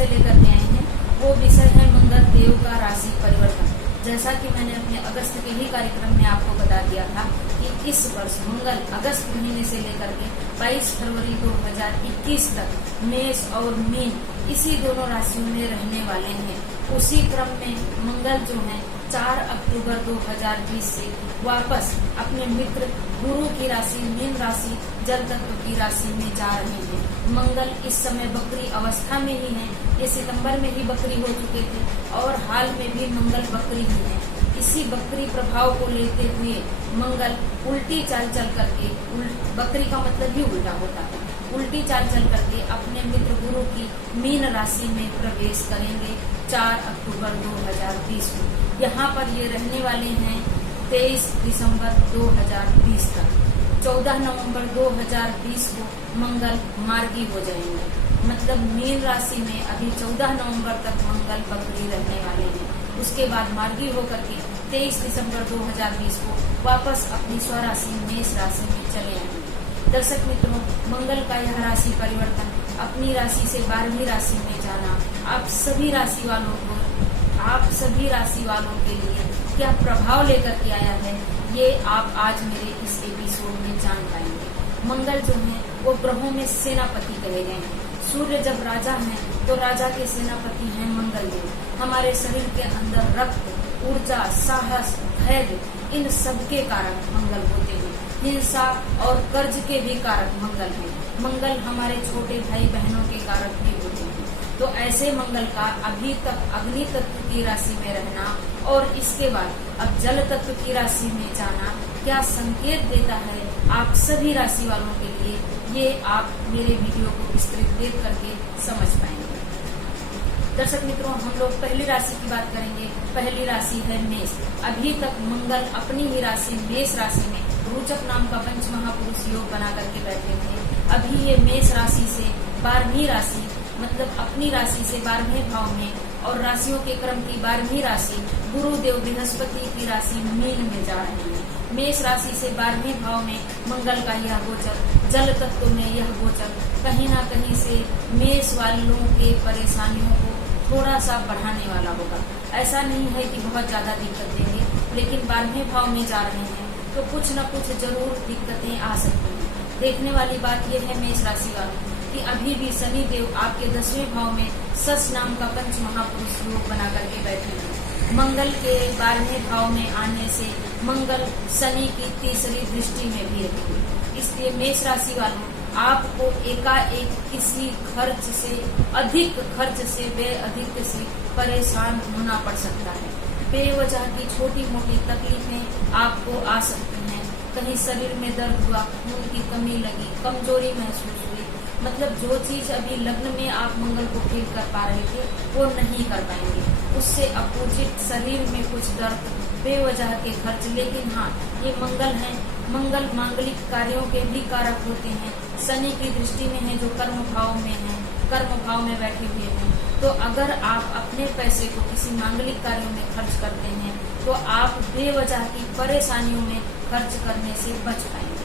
विषय लेकर के आए हैं, वो विषय है मंगल देव का राशि परिवर्तन। जैसा कि मैंने अपने अगस्त के ही कार्यक्रम में आपको बता दिया था कि इस वर्ष मंगल अगस्त महीने से लेकर के 22 फरवरी 2021 तक मेष और मीन इसी दोनों राशियों में रहने वाले हैं। उसी क्रम में मंगल जो है 4 अक्टूबर 2020 से वापस अपने मित्र गुरु की राशि मीन राशि जल तत्व की राशि में जा रहे हैं। मंगल इस समय बकरी अवस्था में ही है। ये सितंबर में ही बकरी हो चुके थे और हाल में भी मंगल बकरी ही है। इसी बकरी प्रभाव को लेते हुए मंगल उल्टी चाल चल करके, बकरी का मतलब ही उल्टा होता है, उल्टी चाल चल करके अपने मित्र गुरु की मीन राशि में प्रवेश करेंगे 4 अक्टूबर 2020 को। यहाँ पर ये रहने वाले हैं 23 दिसंबर 2020 तक। 14 नवंबर 2020 को मंगल मार्गी हो जाएंगे, मतलब मीन राशि में अभी 14 नवंबर तक मंगल बकरी रहने वाले हैं। उसके बाद मार्गी होकर के 23 दिसंबर 2020 को वापस अपनी स्वराशि मेष राशि में चले आएंगे। दर्शक मित्रों, मंगल का यह राशि परिवर्तन अपनी राशि से 12वीं राशि में जाना आप सभी राशि वालों के लिए क्या प्रभाव लेकर के आया है, ये आप आज मेरे इस एपिसोड में जान पाएंगे। मंगल जो है वो ग्रहों में सेनापति कहे गए हैं। सूर्य जब राजा हैं तो राजा के सेनापति हैं मंगल देव। हमारे शरीर के अंदर रक्त, ऊर्जा, साहस, धैर्य, इन सब के कारक मंगल होते हैं। हिंसा और कर्ज के भी कारक मंगल हैं। मंगल हमारे छोटे भाई बहनों के कारक भी होते हैं। तो ऐसे मंगल का अभी तक अग्नि तत्व की राशि में रहना और इसके बाद अब जल तत्व की राशि में जाना क्या संकेत देता है आप सभी राशि वालों के लिए, ये आप मेरे वीडियो को विस्तृत देख करके समझ पाएंगे। दर्शक मित्रों, हम लोग पहली राशि की बात करेंगे। पहली राशि है मेष। अभी तक मंगल अपनी ही राशि मेष राशि में रोचक नाम का पंच महापुरुष योग बना करके बैठे थे। अभी ये मेष राशि से 12वीं राशि, मतलब अपनी राशि से 12वें भाव में और राशियों के क्रम की 12वीं राशि गुरुदेव बृहस्पति की राशि मीन में जा रहे हैं। मेष राशि से 12वें भाव में मंगल का यह गोचर, जल तत्व में यह गोचर कहीं ना कहीं से मेष वालों के परेशानियों को थोड़ा सा बढ़ाने वाला होगा। ऐसा नहीं है कि बहुत ज्यादा दिक्कत देंगे, लेकिन 12वें भाव में जा रहे हैं तो कुछ न कुछ जरूर दिक्कतें आ सकती हैं। देखने वाली बात यह है मेष राशि वालों कि अभी भी शनि देव आपके 10वें भाव में सस नाम का पंच महापुरुष योग बना करके बैठे हैं। मंगल के 12वें भाव में आने से मंगल शनि की तीसरी दृष्टि में भी रहेगी। इसलिए मेष राशि वालों आपको एकाएक किसी खर्च से अधिक परेशान होना पड़ सकता है। बेवजह की छोटी मोटी तकलीफें आपको आ सकती हैं। कहीं शरीर में दर्द हुआ, खून की कमी लगी, कमजोरी महसूस हुई, मतलब जो चीज अभी लग्न में आप मंगल को फील कर पा रहे थे वो नहीं कर पाएंगे। उससे अपोजिट शरीर में कुछ दर्द, बेवजह के खर्च। लेकिन हाँ, ये मंगल है, मंगल मांगलिक कार्यों के भी कारक होते हैं। शनि की दृष्टि में है जो कर्म भाव में है, कर्म भाव में बैठे हुए हैं। तो अगर आप अपने पैसे को किसी मांगलिक कार्यों में खर्च करते हैं तो आप बेवजह की परेशानियों में खर्च करने से बच पाएंगे।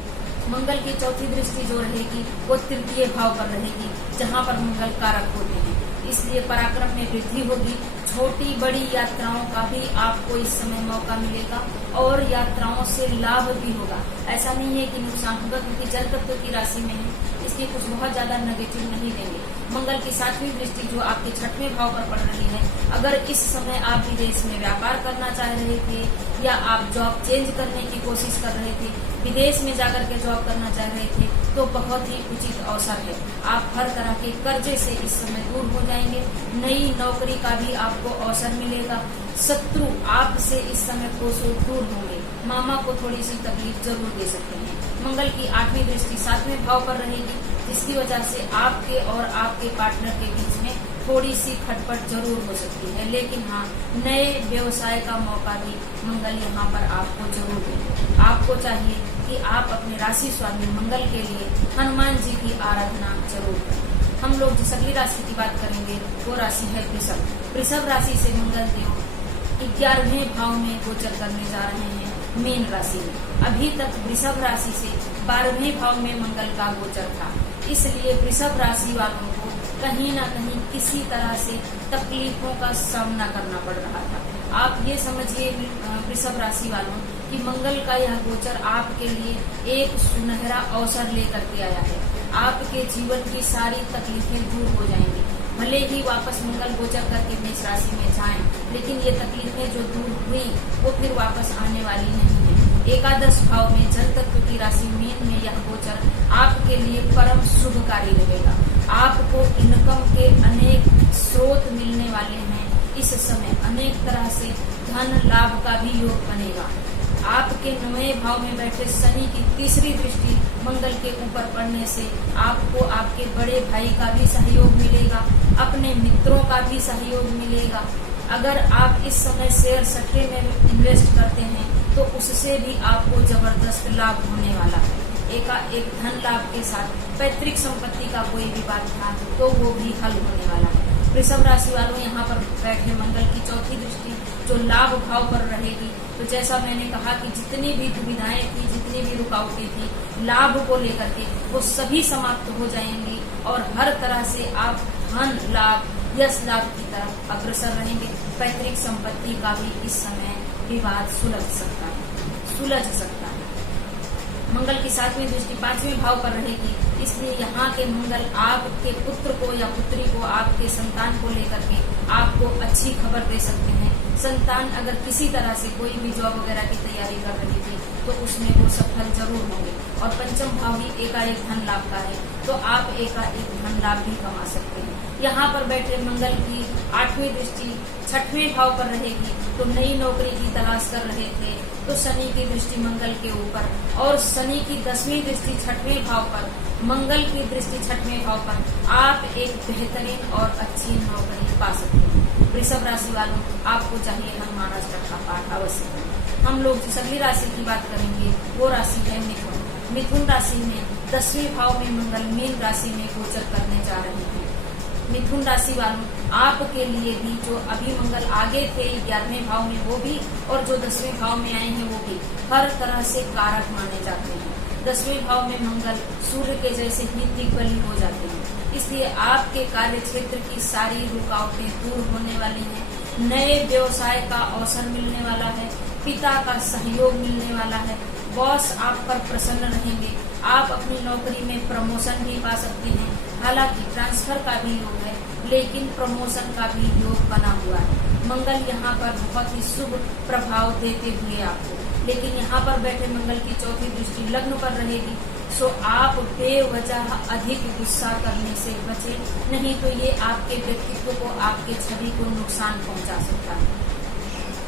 मंगल की चौथी दृष्टि जो रहेगी वो तृतीय भाव पर रहेगी, जहाँ पर मंगल कारक होते हैं। इसलिए पराक्रम में वृद्धि होगी। छोटी बड़ी यात्राओं का भी आपको इस समय मौका मिलेगा और यात्राओं से लाभ भी होगा। ऐसा नहीं है कि नुकसान होगा, क्योंकि जल तत्व की राशि में है, इसलिए कुछ बहुत ज्यादा नेगेटिव नहीं देंगे। मंगल की 7वीं दृष्टि जो आपके 6वें भाव पर पड़ रही है, अगर इस समय आप विदेश में व्यापार करना चाह रहे थे या आप जॉब चेंज करने की कोशिश कर रहे थे, विदेश में जाकर के जॉब करना चाह रहे थे, तो बहुत ही उचित अवसर है। आप हर तरह के कर्जे से इस समय दूर हो जाएंगे। नई नौकरी का भी आपको अवसर मिलेगा। शत्रु आपसे इस समय कोसों दूर होंगे। मामा को थोड़ी सी तकलीफ जरूर दे सकते हैं। मंगल की 8वीं दृष्टि 7वें भाव पर रहेगी, जिसकी वजह से आपके और आपके पार्टनर के बीच में थोड़ी सी खटपट जरूर हो सकती है। लेकिन हाँ, नए व्यवसाय का मौका भी मंगल यहाँ पर आपको जरूर देंगे। आपको चाहिए कि आप अपने राशि स्वामी मंगल के लिए हनुमान जी की आराधना जरूर करें। हम लोग जिस अगली राशि की बात करेंगे वो राशि है वृषभ। वृषभ राशि से मंगल देव 11वें भाव में गोचर करने जा रहे हैं मीन राशि में। अभी तक वृषभ राशि से 12वें भाव में मंगल का गोचर था, इसलिए वृषभ राशि वालों को कहीं ना कहीं किसी तरह से तकलीफों का सामना करना पड़ रहा था। आप ये समझिए वृषभ राशि वालों कि मंगल का यह गोचर आपके लिए एक सुनहरा अवसर लेकर के आया है। आपके जीवन की सारी तकलीफें दूर हो जाएंगी। भले ही वापस मंगल गोचर करके मेष राशि में जाएं, लेकिन ये तकलीफें जो दूर हुई वो फिर वापस आने वाली नहीं है। एकादश भाव में जल तत्व की राशि मीन में यह गोचर आपके लिए परम शुभकारी रहेगा। आपको इनकम के अनेक स्रोत मिलने वाले हैं। इस समय अनेक तरह से धन लाभ का भी योग बनेगा। आपके 9वें भाव में बैठे शनि की तीसरी दृष्टि मंगल के ऊपर पड़ने से आपको आपके बड़े भाई का भी सहयोग मिलेगा, अपने मित्रों का भी सहयोग मिलेगा। अगर आप इस समय शेयर सट्टे में इन्वेस्ट करते हैं तो उससे भी आपको जबरदस्त लाभ होने वाला है। एक धन लाभ के साथ पैतृक संपत्ति का कोई विवाद था तो वो भी हल होने वाला है। वृषभ राशि वालों, यहाँ पर बैठे मंगल की चौथी दृष्टि जो लाभ भाव पर रहेगी, तो जैसा मैंने कहा कि जितनी भी दुविधाएं थी, जितनी भी रुकावटें थी लाभ को लेकर के, वो सभी समाप्त हो जाएंगी और हर तरह से आप धन लाभ, यश लाभ की तरफ अग्रसर रहेंगे। पैतृक संपत्ति का भी इस समय विवाद सुलझ सकता है। मंगल की 7वीं दृष्टि 5वें भाव पर रहेगी, इसलिए यहाँ के मंगल आपके पुत्र को या पुत्री को, आपके संतान को लेकर के आपको अच्छी खबर दे सकते हैं। संतान अगर किसी तरह से कोई भी जॉब वगैरह की तैयारी कर रही थी तो उसमें वो सफल जरूर होंगे। और पंचम भाव ही एकाएक धन लाभ का है, तो आप एकाएक धन लाभ भी कमा सकते हैं। यहाँ पर बैठे मंगल की 8वीं दृष्टि 6वें भाव पर रहेगी, तो नई नौकरी की तलाश कर रहे थे तो शनि की दृष्टि मंगल के ऊपर, और शनि की 10वीं दृष्टि 6वें भाव पर, मंगल की दृष्टि 6वें भाव पर आप एक बेहतरीन और अच्छी नौकरी पा सकते हैं। वृषभ राशि वालों, आपको चाहिए हनुमान अष्टक का पाठ अवश्य करें। हम लोग जिस अगली राशि की बात करेंगे वो राशि है मिथुन। मिथुन राशि में 10वें भाव में मंगल मीन राशि में गोचर करने जा रहे हैं। मिथुन राशि वालों, आपके लिए भी जो अभी मंगल आगे थे 11वें भाव में वो भी, और जो 10वें भाव में आए हैं वो भी हर तरह से कारक माने जाते हैं। 10वें भाव में मंगल सूर्य के जैसे ही दिग्बली हो जाते हैं, इसलिए आपके कार्य क्षेत्र की सारी रुकावटें दूर होने वाली हैं। नए व्यवसाय का अवसर मिलने वाला है, पिता का सहयोग मिलने वाला है, बॉस आप पर प्रसन्न रहेंगे। आप अपनी नौकरी में प्रमोशन भी पा सकते हैं। हालांकि ट्रांसफर का भी योग है, लेकिन प्रमोशन का भी योग बना हुआ है। मंगल यहाँ पर बहुत ही शुभ प्रभाव देते हुए आपको, लेकिन यहाँ पर बैठे मंगल की चौथी दृष्टि लग्न पर रहेगी, सो आप बेवजह अधिक गुस्सा करने से बचें, नहीं तो ये आपके व्यक्तित्व को, आपके छवि को नुकसान पहुंचा सकता है।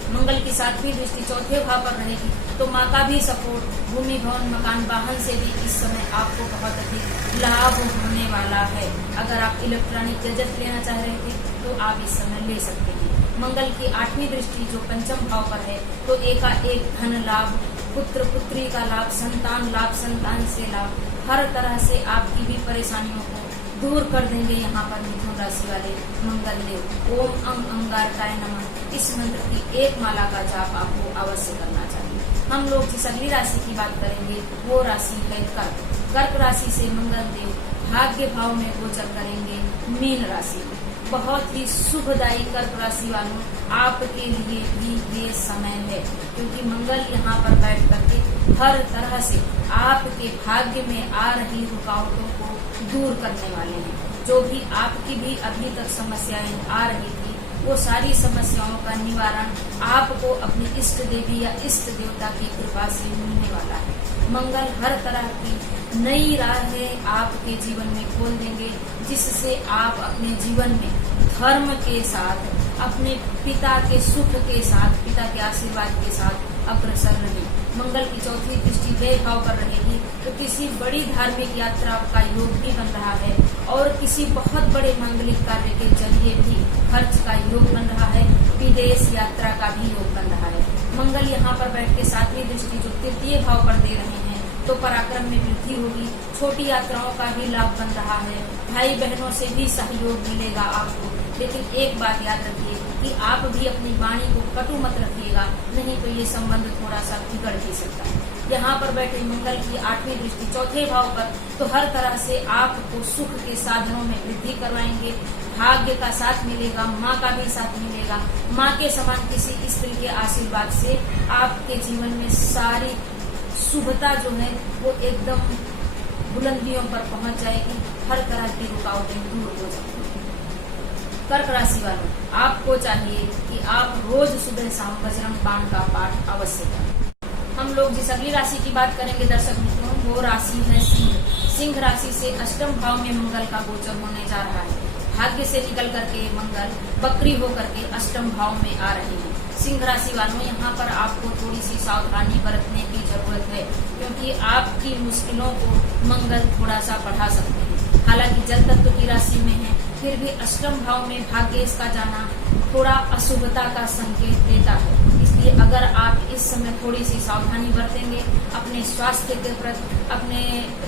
मंगल की 7वीं दृष्टि 4थे भाव पर रहेगी, तो माँ का भी सपोर्ट, भूमि भवन मकान वाहन से भी इस समय आपको बहुत अधिक लाभ होने वाला है। अगर आप इलेक्ट्रॉनिक गैजेट लेना चाह रहे थे तो आप इस समय ले सकते हैं। मंगल की 8वीं दृष्टि जो पंचम भाव पर है, तो एकाएक धन लाभ, पुत्र पुत्री का लाभ, संतान से लाभ, हर तरह से आपकी भी परेशानियों को दूर कर देंगे। यहाँ पर मिथुन राशि वाले मंगल देव ओम अंगारकाय नमः इस मंत्र की एक माला का जाप आपको अवश्य करना चाहिए। हम लोग जिस अगली राशि की बात करेंगे वो राशि है कर्क। कर्क राशि से मंगल देव भाग्य भाव में गोचर करेंगे मीन राशि में। बहुत ही शुभदायी कर्क राशि वालों, आपके लिए भी ये समय है, क्योंकि मंगल यहाँ पर बैठ करके हर तरह से आपके भाग्य में आ रही रुकावटों को दूर करने वाले हैं। जो भी आपकी भी अभी तक समस्याएं आ रही थी, वो सारी समस्याओं का निवारण आपको अपनी इष्ट देवी या इष्ट देवता की कृपा से मिलने वाला है। मंगल हर तरह की नई राहें आपके जीवन में खोल देंगे, जिससे आप अपने जीवन में धर्म के साथ, अपने पिता के सुख के साथ, पिता के आशीर्वाद के साथ अग्रसर रहें। मंगल की चौथी दृष्टि व्यय भाव पर रहेगी, तो किसी बड़ी धार्मिक यात्रा का योग भी बन रहा है और किसी बहुत बड़े मांगलिक कार्य के जरिए भी खर्च का योग बन रहा है। विदेश यात्रा का भी योग बन रहा है। मंगल यहाँ पर बैठ के 7वीं दृष्टि जो तृतीय भाव पर दे रहे हैं, तो पराक्रम में वृद्धि होगी। छोटी यात्राओं का भी लाभ बन रहा है। भाई बहनों से भी सहयोग मिलेगा आपको। लेकिन एक बात याद रखिए कि आप भी अपनी वाणी को कटु मत रखिएगा, नहीं तो ये संबंध थोड़ा सा बिगड़ भी सकता है। यहाँ पर बैठे मंगल की 8वीं दृष्टि चौथे भाव पर, तो हर तरह से आपको सुख के साधनों में वृद्धि करवाएंगे। भाग्य का साथ मिलेगा, माँ का भी साथ मिलेगा। माँ के समान किसी स्त्री के आशीर्वाद से आपके जीवन में सारी शुभता जो है वो एकदम बुलंदियों पर पहुंच जाएगी। हर तरह की रुकावटें दूर हो जाएंगी। कर्क राशि वालों, आपको चाहिए कि आप रोज सुबह शाम बजरंग बाण का पाठ अवश्य करें। हम लोग जिस अगली राशि की बात करेंगे दर्शक मित्रों, वो राशि है सिंह। सिंह राशि से अष्टम भाव में मंगल का गोचर होने जा रहा है। भाग्य से निकल करके मंगल बकरी होकर के अष्टम भाव में आ रहे हैं। सिंह राशि वालों, यहाँ पर आपको थोड़ी सी सावधानी बरतने की जरूरत है, क्योंकि आपकी मुश्किलों को मंगल थोड़ा सा बढ़ा सकते हैं। हालांकि जल तत्व की राशि में है, फिर भी अष्टम भाव में भाग्येश का जाना थोड़ा अशुभता का संकेत देता है। इसलिए अगर आप इस समय थोड़ी सी सावधानी बरतेंगे अपने स्वास्थ्य के प्रति, अपने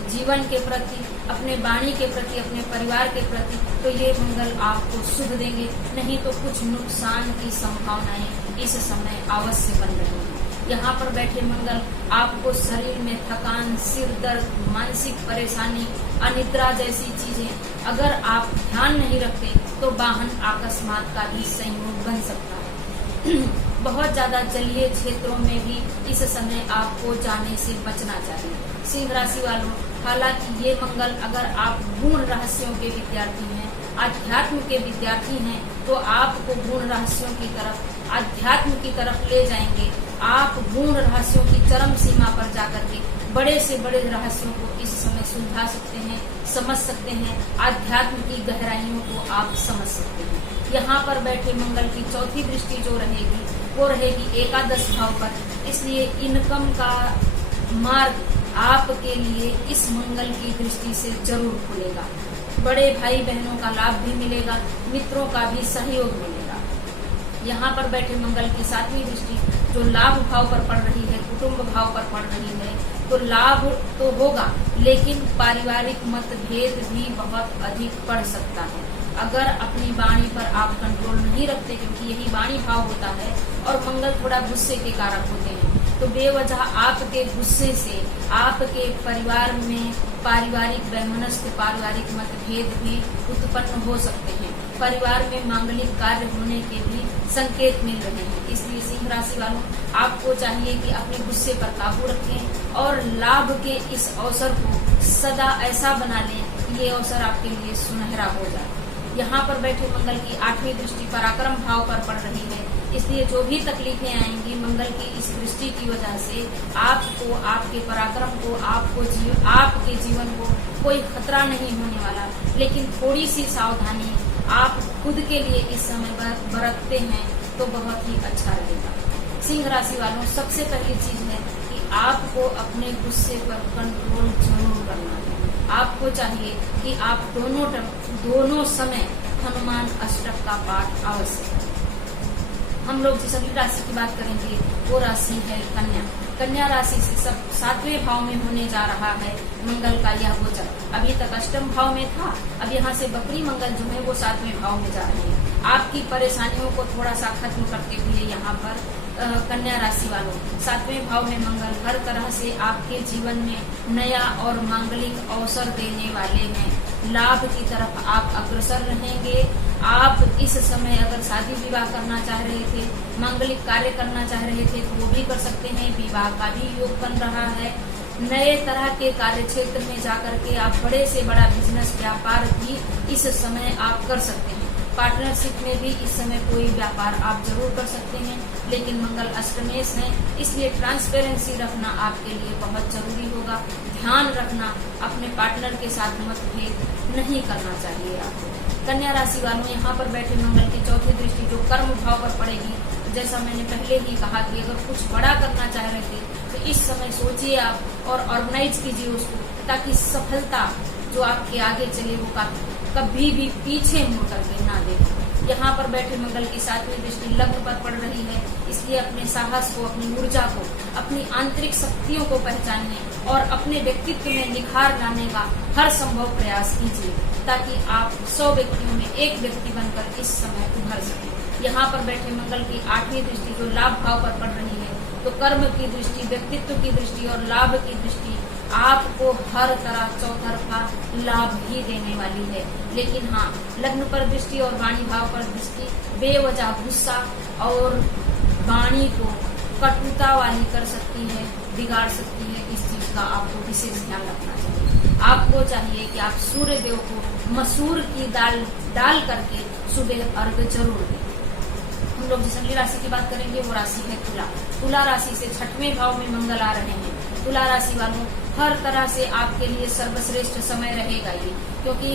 जीवन के प्रति, अपने वाणी के प्रति, अपने परिवार के प्रति, तो ये मंगल आपको शुभ देंगे। नहीं तो कुछ नुकसान की संभावनाएं इस समय अवश्य बन रही है। यहाँ पर बैठे मंगल आपको शरीर में थकान, सिर दर्द, मानसिक परेशानी, अनिद्रा जैसी चीजें अगर आप ध्यान नहीं रखते तो वाहन अकस्मात का भी संयोग बन सकता है। बहुत ज्यादा जलीय क्षेत्रों में भी इस समय आपको जाने से बचना चाहिए। सिंह राशि वालों, हालांकि ये मंगल अगर आप गूढ़ रहस्यों के विद्यार्थी हैं, अध्यात्म के विद्यार्थी हैं, तो आपको गूढ़ रहस्यों की तरफ, अध्यात्म की तरफ ले जाएंगे। आप गूढ़ रहस्यों की चरम सीमा पर जाकर के बड़े से बड़े रहस्यों को इस समय सुलझा सकते हैं, समझ सकते हैं। आध्यात्म की गहराइयों को आप समझ सकते हैं। यहाँ पर बैठे मंगल की चौथी दृष्टि जो रहेगी वो रहेगी एकादश भाव पर। इसलिए इनकम का मार्ग आपके लिए इस मंगल की दृष्टि से जरूर खुलेगा। बड़े भाई बहनों का लाभ भी मिलेगा, मित्रों का भी सहयोग मिलेगा। यहाँ पर बैठे मंगल की 7वीं दृष्टि जो लाभ भाव पर पड़ रही है, कुटुंब भाव पर पड़ रही है, तो लाभ तो होगा, लेकिन पारिवारिक मतभेद भी बहुत अधिक बढ़ सकता है। अगर अपनी वाणी पर आप कंट्रोल नहीं रखते, क्योंकि यही वाणी भाव होता है और मंगल थोड़ा गुस्से के कारक होते हैं, तो बेवजह आपके गुस्से से आपके परिवार में पारिवारिक वैमनस्य, पारिवारिक मतभेद भी उत्पन्न हो सकते हैं। परिवार में मांगलिक कार्य होने के भी संकेत मिल रहे हैं। इसलिए सिंह राशि वालों, आपको चाहिए कि अपने गुस्से पर काबू रखें और लाभ के इस अवसर को सदा ऐसा बना लें कि ये अवसर आपके लिए सुनहरा हो जाए। यहाँ पर बैठे मंगल की 8वीं दृष्टि पराक्रम भाव पर पड़ रही है। इसलिए जो भी तकलीफें आएंगी मंगल की इस दृष्टि की वजह से आपको, आपके पराक्रम को, आपके जीवन को कोई खतरा नहीं होने वाला। लेकिन थोड़ी सी सावधानी आप खुद के लिए इस समय बरतते हैं तो बहुत ही अच्छा रहेगा। सिंह राशि वालों, सबसे पहली चीज है कि आपको अपने गुस्से पर कंट्रोल जरूर करना है। आपको चाहिए कि आप दोनों समय हनुमान अष्टक का पाठ अवश्य करें। हम लोग जिस अगली राशि की बात करेंगे वो राशि है कन्या। कन्या राशि से सब 7वें भाव में होने जा रहा है मंगल का यह गोचर। अभी तक अष्टम भाव में था, अब यहाँ से बकरी मंगल जो है वो 7वें भाव में जा रहे हैं। आपकी परेशानियों को थोड़ा सा खत्म करते हुए यहाँ पर कन्या राशि वालों, 7वें भाव में मंगल हर तरह से आपके जीवन में नया और मांगलिक अवसर देने वाले हैं। लाभ की तरफ आप अग्रसर रहेंगे। आप इस समय अगर शादी विवाह करना चाह रहे थे, मांगलिक कार्य करना चाह रहे थे, तो वो भी कर सकते हैं। विवाह का भी योग बन रहा है। नए तरह के कार्य क्षेत्र में जाकर के आप बड़े से बड़ा बिजनेस, व्यापार भी इस समय आप कर सकते हैं। पार्टनरशिप में भी इस समय कोई व्यापार आप जरूर कर सकते हैं, लेकिन मंगल अष्टमेश है, इसलिए ट्रांसपेरेंसी रखना आपके लिए बहुत जरूरी होगा। ध्यान रखना, अपने पार्टनर के साथ मतभेद नहीं करना चाहिए आपको। कन्या राशि वालों, यहाँ पर बैठे मंगल की चौथी दृष्टि जो कर्म भाव पर पड़ेगी, जैसा मैंने पहले ही कहा कि अगर कुछ बड़ा करना चाह रहे थे तो इस समय सोचिए आप और ऑर्गेनाइज कीजिए उसको, ताकि सफलता जो आपके आगे चले वो कभी भी पीछे मुड़ करके ना दे। यहाँ पर बैठे मंगल की 7वीं दृष्टि लग्न पर पड़ रही है, इसलिए अपने साहस को, अपनी ऊर्जा को, अपनी आंतरिक शक्तियों को पहचानने और अपने व्यक्तित्व में निखार लाने का हर संभव प्रयास कीजिए, ताकि आप 100 व्यक्तियों में एक व्यक्ति बनकर इस समय उभर सके। यहाँ पर बैठे मंगल की 8वीं दृष्टि जो लाभ भाव पर पड़ रही है तो कर्म की दृष्टि, व्यक्तित्व की दृष्टि और लाभ की दृष्टि आपको हर तरह चौतरफा लाभ ही देने वाली है। लेकिन हाँ, लग्न पर दृष्टि और वाणी भाव पर दृष्टि बेवजह गुस्सा और वाणी को कटुता वाली कर सकती है, बिगाड़ सकती है। इस चीज का आपको विशेष ध्यान रखना चाहिए। आपको चाहिए कि आप सूर्य देव को मसूर की दाल डाल करके सुबह अर्घ जरूर दें। हम लोग जिस अगली राशि की बात करेंगे वो राशि है तुला। तुला राशि से 6वें भाव में मंगल आ रहे हैं। तुला राशि वालों, हर तरह से आपके लिए सर्वश्रेष्ठ समय रहेगा ये, क्योंकि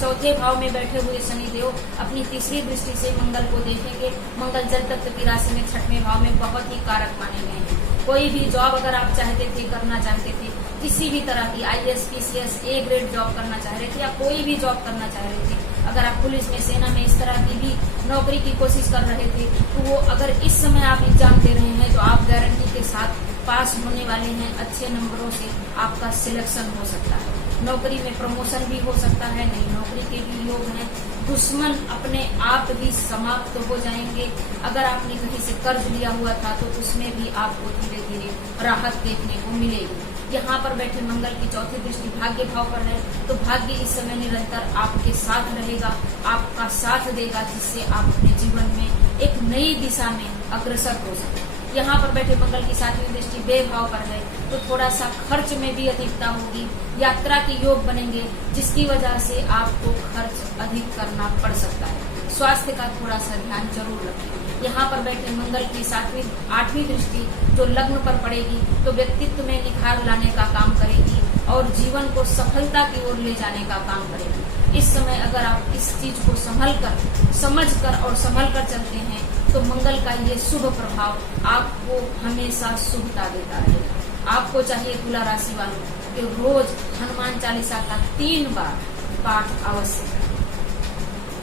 चौथे भाव में बैठे हुए शनिदेव अपनी तीसरी दृष्टि से मंगल को देखेंगे। मंगल जल तत्व की राशि में 6वें भाव में बहुत ही कारक माने गए हैं। कोई भी जॉब अगर आप चाहते थे, करना चाहते थे, किसी भी तरह की IAS, PCS, A grade job करना चाह रहे थे या कोई भी जॉब करना चाह रहे थे, अगर आप पुलिस में, सेना में इस तरह की भी नौकरी की कोशिश कर रहे थे, तो वो अगर इस समय आप एग्जाम दे रहे हैं तो आप गारंटी के साथ पास होने वाले हैं। अच्छे नंबरों से आपका सिलेक्शन हो सकता है। नौकरी में प्रमोशन भी हो सकता है, नई नौकरी के भी योग हैं। दुश्मन अपने आप ही समाप्त हो जाएंगे। अगर आपने कहीं से कर्ज लिया हुआ था तो उसमें भी आपको धीरे धीरे राहत देखने को मिलेगी। यहाँ पर बैठे मंगल की चौथी दृष्टि भाग्य भाव पर है, तो भाग्य इस समय निरंतर आपके साथ रहेगा, आपका साथ देगा, जिससे आप अपने जीवन में एक नई दिशा में अग्रसर हो सके। यहाँ पर बैठे मंगल की 7वीं दृष्टि व्यय भाव पर है, तो थोड़ा सा खर्च में भी अधिकता होगी। यात्रा के योग बनेंगे, जिसकी वजह से आपको खर्च अधिक करना पड़ सकता है। स्वास्थ्य का थोड़ा सा ध्यान जरूर रखें। यहाँ पर बैठे मंगल की 8वीं दृष्टि जो लग्न पर पड़ेगी, तो व्यक्तित्व में निखार लाने का काम करेगी और जीवन को सफलता की ओर ले जाने का काम करेगी। इस समय अगर आप इस चीज को समझ कर और संभल कर चलते हैं, तो मंगल का ये शुभ प्रभाव आपको हमेशा शुभता देता रहेगा। आपको चाहिए तुला राशि वालों कि रोज हनुमान चालीसा का 3 बार पाठ अवश्य करें।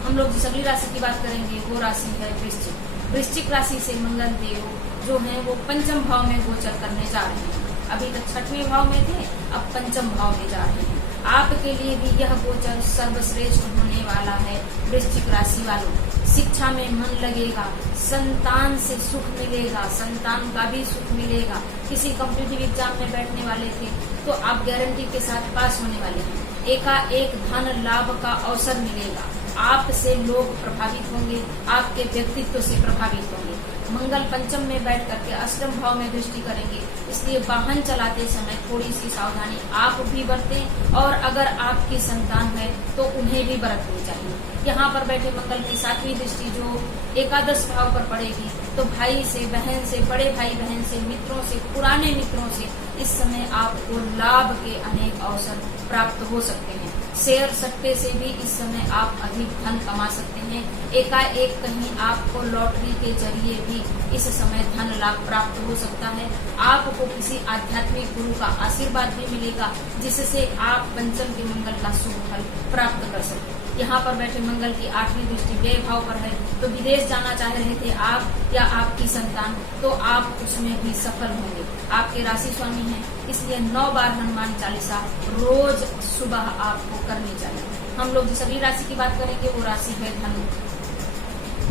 हम लोग जिस अगली राशि की बात करेंगे वो राशि है वृश्चिक। वृश्चिक राशि से मंगल देव जो हैं वो 5म भाव में गोचर करने जा रहे हैं। अभी तक 6वें भाव में थे, अब 5म भाव में जा रहे हैं। आपके लिए भी यह गोचर सर्वश्रेष्ठ होने वाला है। वृश्चिक राशि वालों, शिक्षा में मन लगेगा, संतान से सुख मिलेगा, संतान का भी सुख मिलेगा। किसी कॉम्पिटिटिव एग्जाम में बैठने वाले थे तो आप गारंटी के साथ पास होने वाले हैं। एकाएक धन लाभ का अवसर मिलेगा। आपसे लोग प्रभावित होंगे, आपके व्यक्तित्व से प्रभावित होंगे। मंगल 5म में बैठ करके 8म भाव में दृष्टि करेंगे, इसलिए वाहन चलाते समय थोड़ी सी सावधानी आप भी बरतें और अगर आपकी संतान है तो उन्हें भी बरतनी चाहिए। यहाँ पर बैठे मंगल की 7वीं दृष्टि जो एकादश भाव पर पड़ेगी, तो भाई से, बहन से, बड़े भाई बहन से, मित्रों से, पुराने मित्रों से इस समय आपको लाभ के अनेक अवसर प्राप्त हो सकते हैं। शेयर सट्टे से भी इस समय आप अधिक धन कमा सकते हैं। एकाएक कहीं आपको लॉटरी के जरिए भी इस समय धन लाभ प्राप्त हो सकता है। आपको किसी आध्यात्मिक गुरु का आशीर्वाद भी मिलेगा, जिससे आप 5म के मंगल का शुभ फल प्राप्त कर सकते हैं। यहाँ पर बैठे मंगल की 8वीं दृष्टि व्यय भाव पर है, तो विदेश जाना चाह रहे थे आप या आपकी संतान, तो आप उसमें भी सफल होंगे। आपके राशि स्वामी हैं, इसलिए 9 बार हनुमान चालीसा रोज सुबह आपको करनी चाहिए। हम लोग जिस अगली राशि की बात करेंगे वो राशि है धनु।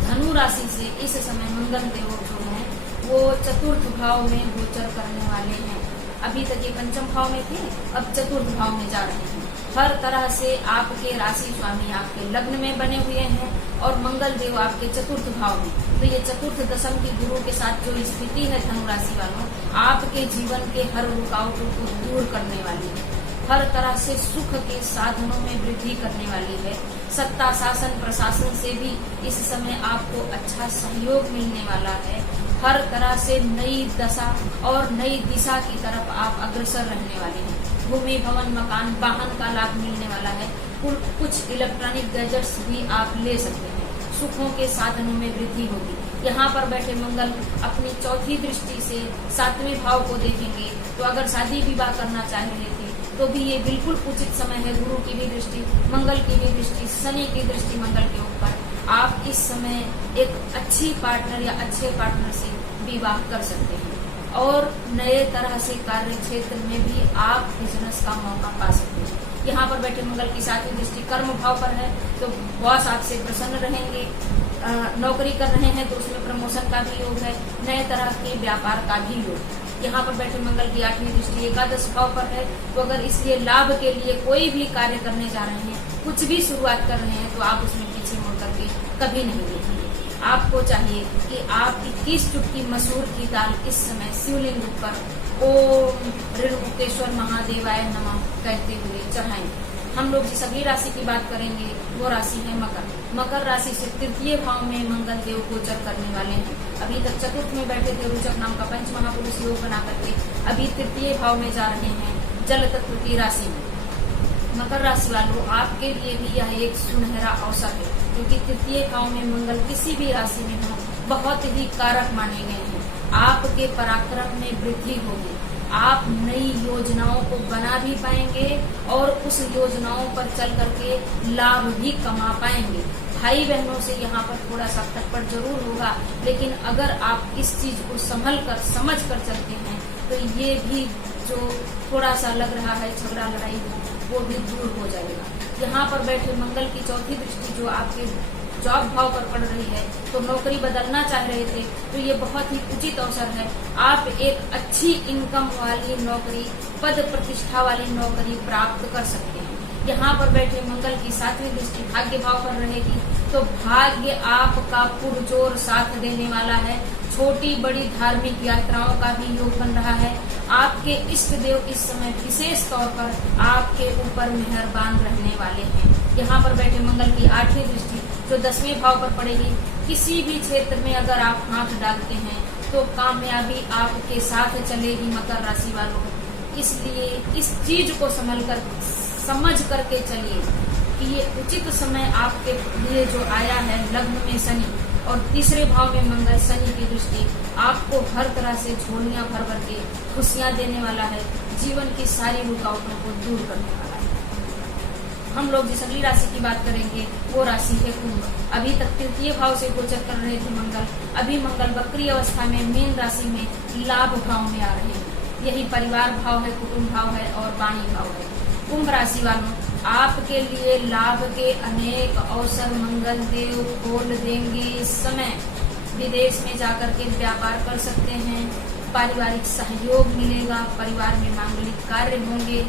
धनु राशि से इस समय मंगल देव जो है वो 4th भाव में गोचर करने वाले हैं। अभी तक ये 5म भाव में थे, अब 4th भाव में जा रहे हैं। हर तरह से आपके राशि स्वामी आपके लग्न में बने हुए हैं और मंगल देव आपके 4th भाव में। तो ये 4th दशम की गुरु के साथ जो स्थिति है धनु राशि वालों, आपके जीवन के हर रुकावटों को दूर करने वाली है। हर तरह से सुख के साधनों में वृद्धि करने वाली है। सत्ता, शासन, प्रशासन से भी इस समय आपको अच्छा सहयोग मिलने वाला है। हर तरह से नई दशा और नई दिशा की तरफ आप अग्रसर रहने वाले हैं। भूमि, भवन, मकान, वाहन का लाभ मिलने वाला है। कुछ इलेक्ट्रॉनिक गैजेट्स भी आप ले सकते हैं। सुखों के साधनों में वृद्धि होगी। यहाँ पर बैठे मंगल अपनी 4थी दृष्टि से 7वें भाव को देखेंगे, तो अगर शादी विवाह करना चाह रहे थे तो भी ये बिल्कुल उचित समय है। गुरु की भी दृष्टि, मंगल की भी दृष्टि, शनि की दृष्टि मंगल के ऊपर, आप इस समय एक अच्छी पार्टनर या अच्छे पार्टनर से विवाह कर सकते हैं और नए तरह से कार्य क्षेत्र में भी आप बिजनेस का मौका पा सकते हैं। यहाँ पर बैठे मंगल की 7वीं दृष्टि कर्म भाव पर है, तो बॉस आपसे प्रसन्न रहेंगे। नौकरी कर रहे हैं तो उसमें प्रमोशन का भी योग है, नए तरह के व्यापार का भी योग। यहाँ पर बैठे मंगल की 8वीं दृष्टि एकादश भाव पर है, तो अगर इसलिए लाभ के लिए कोई भी कार्य करने जा रहे हैं, कुछ भी शुरुआत कर रहे हैं, तो आप उसमें पीछे मुड़ करके कभी नहीं देखेंगे। आपको चाहिए कि आप 21 चुटकी मसूर की दाल इस समय शिवलिंग पर ओम ऋणमुक्तेश्वर महादेवाय नमः कहते हुए चढ़ाएं। हम लोग जिस अगली राशि की बात करेंगे वो राशि है मकर। मकर राशि से तृतीय भाव में मंगल देव गोचर करने वाले हैं। अभी तक चतुर्थ में बैठे थे, रुचक नाम का पंच महापुरुष योग बना करके अभी तृतीय भाव में जा रहे हैं, जल तत्व की राशि में। मकर राशि वालों, आपके लिए भी यह एक सुनहरा अवसर है, क्योंकि तृतीय भाव में मंगल किसी भी राशि में हो बहुत ही कारक माने गए हैं। आपके पराक्रम में वृद्धि होगी, आप नई योजनाओं को बना भी पाएंगे और उस योजनाओं पर चल करके लाभ भी कमा पाएंगे। भाई बहनों से यहाँ पर थोड़ा सा खटपट जरूर होगा, लेकिन अगर आप इस चीज को संभल कर समझ कर चलते हैं तो ये भी जो थोड़ा सा लग रहा है झगड़ा लड़ाई वो भी दूर हो जाएगा। यहाँ पर बैठे मंगल की चौथी दृष्टि जो आपके जॉब भाव पर पड़ रही है, तो नौकरी बदलना चाह रहे थे तो ये बहुत ही उचित अवसर है। आप एक अच्छी इनकम वाली नौकरी, पद प्रतिष्ठा वाली नौकरी प्राप्त कर सकते हैं। यहाँ पर बैठे मंगल की 7वीं दृष्टि भाग्य भाव पर रहेगी, तो भाग्य आपका पुरजोर साथ देने वाला है। छोटी बड़ी धार्मिक यात्राओं का भी योग बन रहा है। आपके इष्ट देव इस समय विशेष तौर पर आपके ऊपर मेहरबान रहने वाले हैं। यहाँ पर बैठे मंगल की 8वीं दृष्टि जो 10वें भाव पर पड़ेगी, किसी भी क्षेत्र में अगर आप हाथ डालते हैं तो कामयाबी आपके साथ चलेगी मकर राशि वालों। इसलिए इस चीज को समझ करके चलिए कि ये उचित समय आपके लिए जो आया है। लग्न में शनि और तीसरे भाव में मंगल, शनि की दृष्टि आपको हर तरह से झोलियां भर भर के खुशियां देने वाला है, जीवन की सारी रुकावटों को दूर करने वाला है। हम लोग जिस अगली राशि की बात करेंगे वो राशि है कुंभ। अभी तक तृतीय भाव से गोचर कर रहे थे मंगल, अभी मंगल वक्री अवस्था में मीन राशि में लाभ भाव में आ रहे हैं। यही परिवार भाव है, कुटुंब भाव है और वाणी भाव है। कुंभ राशि वालों, आपके लिए लाभ के अनेक अवसर मंगल देव खोल देंगे। इस समय विदेश में जाकर के व्यापार कर सकते हैं, पारिवारिक सहयोग मिलेगा, परिवार में मांगलिक कार्य होंगे।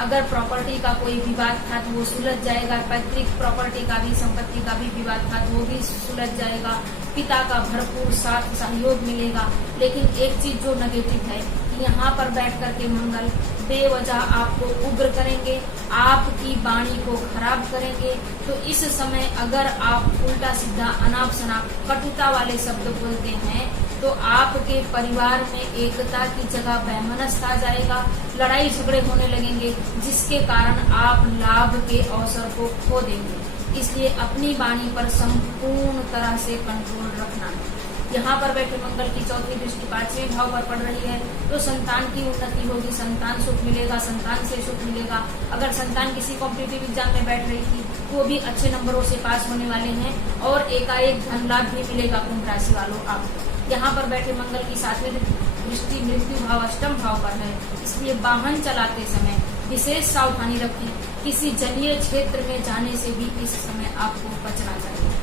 अगर प्रॉपर्टी का कोई विवाद था तो वो सुलझ जाएगा, पैतृक प्रॉपर्टी का भी, संपत्ति का भी विवाद था तो वो भी सुलझ जाएगा। पिता का भरपूर साथ सहयोग मिलेगा। लेकिन एक चीज जो नेगेटिव है, यहाँ पर बैठ करके मंगल बेवजह आपको उग्र करेंगे, आपकी वाणी को खराब करेंगे। तो इस समय अगर आप उल्टा सीधा अनाप शनाप कटुता वाले शब्द बोलते हैं तो आपके परिवार में एकता की जगह वैमनस्य आ जाएगा, लड़ाई झगड़े होने लगेंगे, जिसके कारण आप लाभ के अवसर को खो देंगे। इसलिए अपनी वाणी पर संपूर्ण तरह से कंट्रोल रखना है। यहाँ पर बैठे मंगल की चौथी दृष्टि 5वें भाव पर पड़ रही है, तो संतान की उन्नति होगी, संतान सुख मिलेगा, संतान से सुख मिलेगा। अगर संतान किसी कॉम्पिटिटिव एग्जाम में बैठ रही थी तो भी अच्छे नंबरों से पास होने वाले हैं और एकाएक धन लाभ भी मिलेगा कुंभ राशि वालों आपको। यहाँ पर बैठे मंगल की 7वीं दृष्टि मृत्यु भाव 8म भाव पर है, इसलिए वाहन चलाते समय विशेष सावधानी रखें। किसी जलीय क्षेत्र में जाने से भी इस समय आपको बचना चाहिए।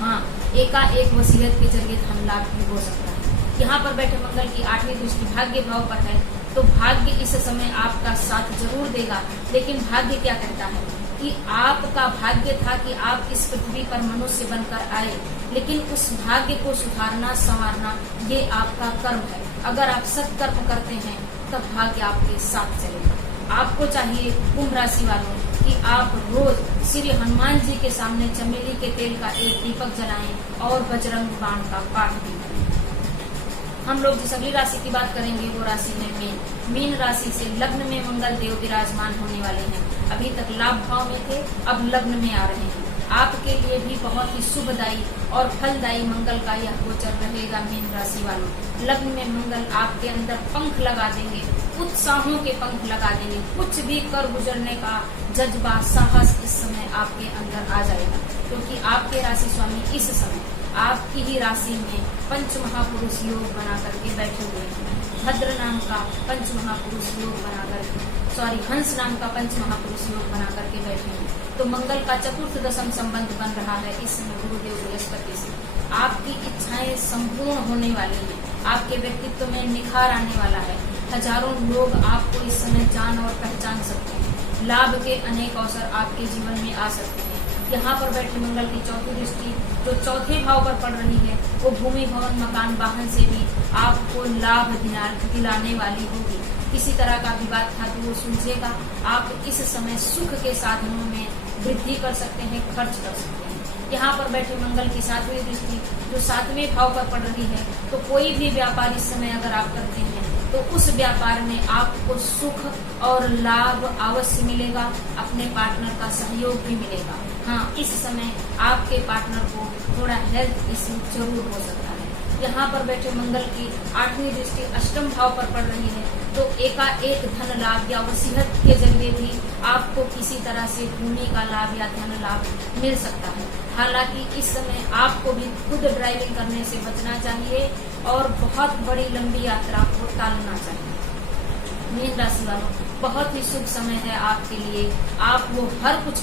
हाँ, एकाएक वसीयत के जरिए धन लाभ भी हो सकता है। यहाँ पर बैठे मंगल की 8वीं दृष्टि भाग्य भाव पर है, तो भाग्य इस समय आपका साथ जरूर देगा। लेकिन भाग्य क्या कहता है कि आपका भाग्य था कि आप इस पृथ्वी पर मनुष्य बनकर आए, लेकिन उस भाग्य को सुधारना संवारना ये आपका कर्म है। अगर आप सत्कर्म करते हैं तब भाग्य आपके साथ चलेगा। आपको चाहिए कुंभ राशि वालों कि आप रोज श्री हनुमान जी के सामने चमेली के तेल का एक दीपक जलाएं और बजरंग बाण का पाठ भी करें। हम लोग जिस अगली राशि की बात करेंगे वो राशि है मीन। मीन राशि से लग्न में मंगल देव विराजमान होने वाले हैं। अभी तक लाभ भाव में थे, अब लग्न में आ रहे हैं। आपके लिए भी बहुत ही शुभदायी और फलदायी मंगल का यह गोचर रहेगा मीन राशि वालों। लग्न में मंगल आपके अंदर पंख लगा देंगे, उत्साहों के पंख लगा देंगे। कुछ भी कर गुजरने का जज्बा, साहस इस समय आपके अंदर आ जाएगा, क्योंकि आपके राशि स्वामी इस समय आपकी ही राशि में पंच महापुरुष योग बना करके बैठे हुए हैं। भद्र नाम का पंच महापुरुष योग बना करके, हंस नाम का पंच महापुरुष योग बना करके बैठे हैं। तो मंगल का चतुर्थ दशम संबंध बन रहा है इस समय गुरुदेव बृहस्पति से। आपकी इच्छाएं संपूर्ण होने वाली हैं, आपके व्यक्तित्व में निखार आने वाला है। हजारों लोग आपको इस समय जान और पहचान सकते हैं। लाभ के अनेक अवसर आपके जीवन में आ सकते हैं। यहाँ पर बैठे मंगल की चौथी दृष्टि जो चौथे भाव पर पड़ रही है, वो भूमि, भवन, मकान, वाहन से भी आपको लाभ दिलाने वाली होगी। किसी तरह का विवाद था तो वो सुलझेगा। आप इस समय सुख के साधनों में वृद्धि कर सकते हैं, खर्च कर सकते हैं। यहाँ पर बैठे मंगल की सातवीं दृष्टि जो सातवें भाव पर पड़ रही है, तो कोई भी व्यापार इस समय अगर आप करते हैं तो उस व्यापार में आपको सुख और लाभ अवश्य मिलेगा। अपने पार्टनर का सहयोग भी मिलेगा। हाँ, इस समय आपके पार्टनर को थोड़ा हेल्थ इश्यू जरूर हो सकता है। यहाँ पर बैठे मंगल की आठवीं दृष्टि अष्टम भाव पर पड़ रही है, तो एकाएक धन लाभ या वसीयत के जरिए भी आपको किसी तरह से भूमि का लाभ या धन लाभ मिल सकता है। हालांकि इस समय आपको भी खुद ड्राइविंग करने से बचना चाहिए और बहुत बड़ी लंबी यात्रा को टालना चाहिए। मीन राशि वालों, बहुत ही शुभ समय है आपके लिए। आप वो हर कुछ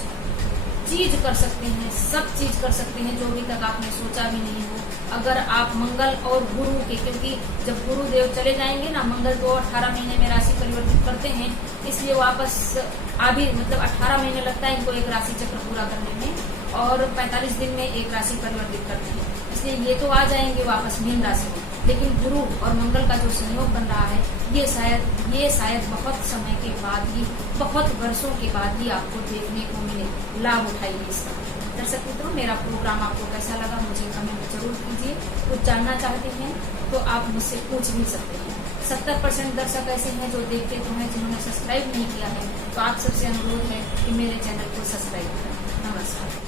चीज कर सकते हैं, सब चीज कर सकते हैं जो अभी तक आपने सोचा भी नहीं हो। अगर आप मंगल और गुरु के, क्योंकि जब गुरुदेव चले जाएंगे ना, मंगल तो 18 महीने में राशि परिवर्तित करते हैं, इसलिए वापस अभी मतलब 18 महीने लगता है इनको एक राशि चक्र पूरा करने में और 45 दिन में एक राशि परिवर्तित करते हैं। इसलिए ये तो आ जाएंगे वापस मीन राशि में, लेकिन गुरु और मंगल का जो संयोग बन रहा है ये शायद बहुत समय के बाद ही, बहुत वर्षों के बाद ही आपको देखने को मिले। लाभ उठाइए इसका। दर्शक मित्रों, मेरा प्रोग्राम आपको कैसा लगा मुझे कमेंट जरूर कीजिए। कुछ जानना चाहते हैं तो आप मुझसे पूछ भी सकते हैं। 70% दर्शक ऐसे हैं जो देखते तो हैं जिन्होंने सब्सक्राइब नहीं किया है, तो आप सबसे अनुरोध है कि मेरे चैनल को सब्सक्राइब करें। नमस्कार।